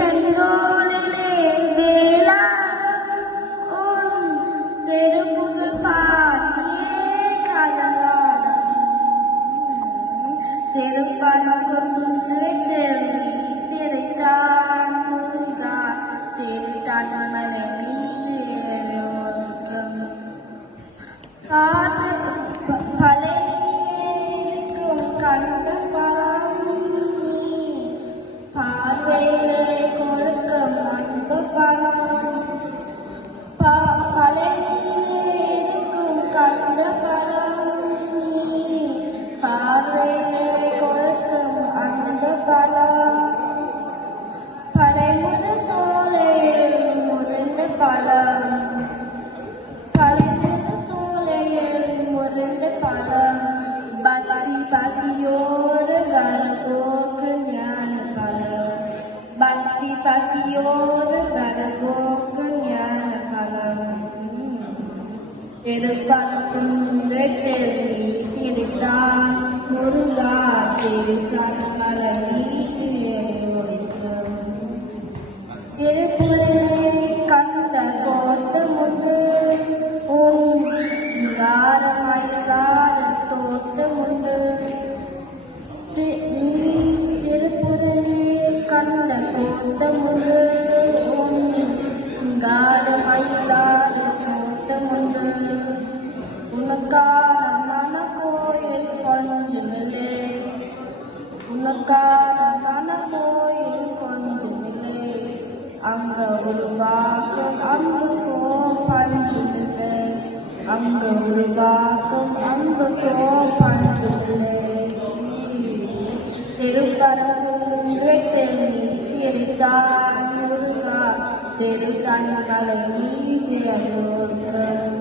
திருச்செந்தூரிலே வேளாரம் உன் திருப்புகழ் பாடியே கடலாரம் திருப்பரங்குன்று தெருவி சிறைத்தான் முருகா திருத்தணமலை மீதேயோருக்கும் பழனிக்கும் கண்ட பார்வையிலே கொடுக்கும் அன்பு பலம் பழனியிலே இருக்கும் கண்ட பலம் பார்வையிலே கொடுக்கும் அன்பு பலம் பழைமுற சோலையில் முறிந்த பலம் பழைமுற சோலையில் முறிந்த பலம் பக்தி பசியோடு வரப்போக்கு ஞான பலம் பக்தி பசியோடு வரப்போக்கு ஞான பலம் திருப்பரங்குன்று தெருவி சிரித்தான் முருகா திருத்தணமலை மீதேயோருக்கும் திருப்புரனை கண்ட கோத்தமுண்டு உன் சிங்கார மயிலாட தோட்டமுண்டு திருப்புரனை கண்ட கோத்தமுண்டு உன் சிங்கார மயிலாட தோட்டமுண்டு உனக்கான மனக்கோயில் கொஞ்சமில்லை உனக்கான மனக்கோயில் கொஞ்சமில்லை அங்க உருவாக்கும் அன்புக்கோ பஞ்சமில்லை அங்க உருவாக்கும் அன்புக்கோ பஞ்சமில்லை திருப்பரங்குன்று தெருவி சிரித்தான் முருகா திருத்தணமலை மீதேயோருக்கும்